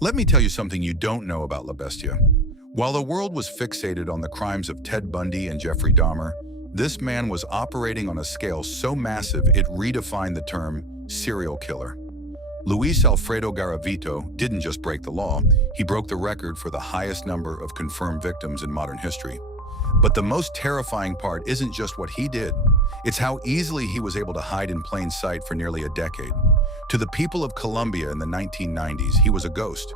Let me tell you something you don't know about La Bestia. While the world was fixated on the crimes of Ted Bundy and Jeffrey Dahmer, this man was operating on a scale so massive it redefined the term serial killer. Luis Alfredo Garavito didn't just break the law, he broke the record for the highest number of confirmed victims in modern history. But the most terrifying part isn't just what he did, it's how easily he was able to hide in plain sight for nearly a decade. To the people of Colombia in the 1990s, he was a ghost.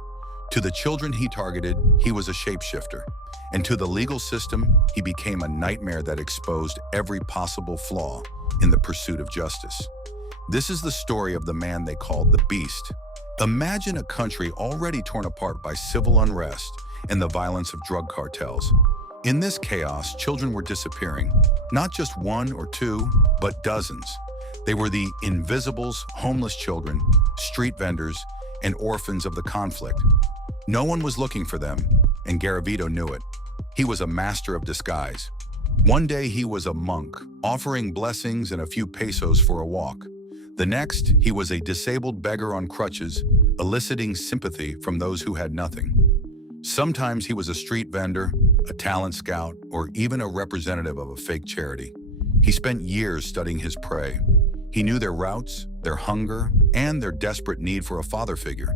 To the children he targeted, he was a shapeshifter. And to the legal system, he became a nightmare that exposed every possible flaw in the pursuit of justice. This is the story of the man they called the Beast. Imagine a country already torn apart by civil unrest and the violence of drug cartels. In this chaos, children were disappearing, not just one or two, but dozens. They were the invisibles, homeless children, street vendors, and orphans of the conflict. No one was looking for them, and Garavito knew it. He was a master of disguise. One day he was a monk, offering blessings and a few pesos for a walk. The next, he was a disabled beggar on crutches, eliciting sympathy from those who had nothing. Sometimes he was a street vendor, a talent scout, or even a representative of a fake charity. He spent years studying his prey. He knew their routes, their hunger, and their desperate need for a father figure.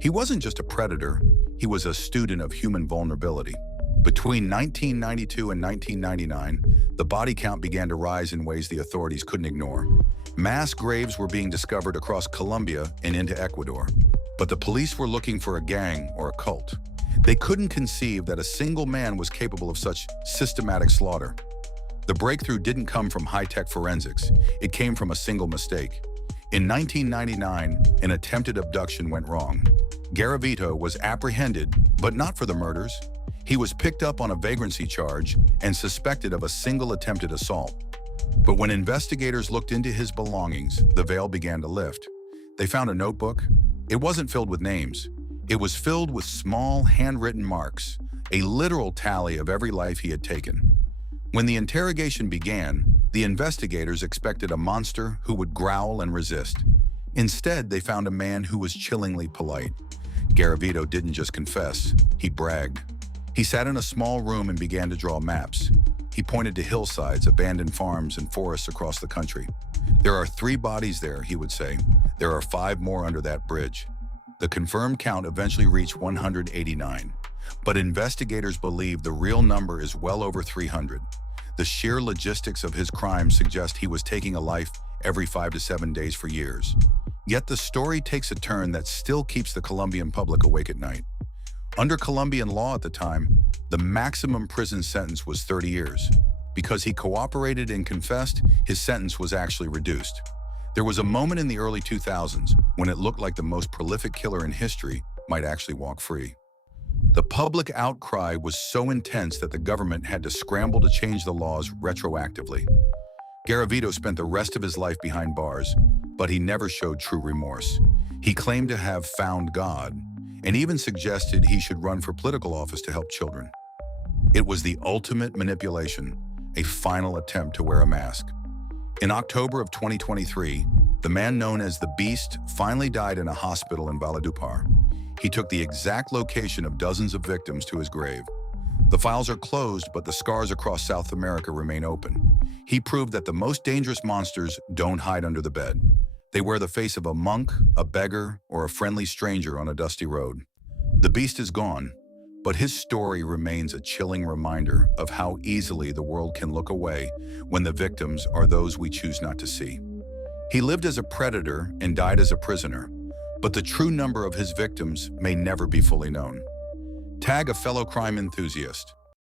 He wasn't just a predator, he was a student of human vulnerability. Between 1992 and 1999, the body count began to rise in ways the authorities couldn't ignore. Mass graves were being discovered across Colombia and into Ecuador. But the police were looking for a gang or a cult. They couldn't conceive that a single man was capable of such systematic slaughter. The breakthrough didn't come from high-tech forensics. It came from a single mistake. In 1999, an attempted abduction went wrong. Garavito was apprehended, but not for the murders. He was picked up on a vagrancy charge and suspected of a single attempted assault. But when investigators looked into his belongings, the veil began to lift. They found a notebook. It wasn't filled with names. It was filled with small, handwritten marks, a literal tally of every life he had taken. When the interrogation began, the investigators expected a monster who would growl and resist. Instead, they found a man who was chillingly polite. Garavito didn't just confess, he bragged. He sat in a small room and began to draw maps. He pointed to hillsides, abandoned farms, and forests across the country. There are 3 bodies there, he would say. There are 5 more under that bridge. The confirmed count eventually reached 189. But investigators believe the real number is well over 300. The sheer logistics of his crime suggest he was taking a life every 5 to 7 days for years. Yet the story takes a turn that still keeps the Colombian public awake at night. Under Colombian law at the time, the maximum prison sentence was 30 years. Because he cooperated and confessed, his sentence was actually reduced. There was a moment in the early 2000s when it looked like the most prolific killer in history might actually walk free. The public outcry was so intense that the government had to scramble to change the laws retroactively. Garavito spent the rest of his life behind bars, but he never showed true remorse. He claimed to have found God, and even suggested he should run for political office to help children. It was the ultimate manipulation, a final attempt to wear a mask. In October of 2023, the man known as the Beast finally died in a hospital in Valledupar. He took the exact location of dozens of victims to his grave. The files are closed, but the scars across South America remain open. He proved that the most dangerous monsters don't hide under the bed. They wear the face of a monk, a beggar, or a friendly stranger on a dusty road. The Beast is gone, but his story remains a chilling reminder of how easily the world can look away when the victims are those we choose not to see. He lived as a predator and died as a prisoner, but the true number of his victims may never be fully known. Tag a fellow crime enthusiast.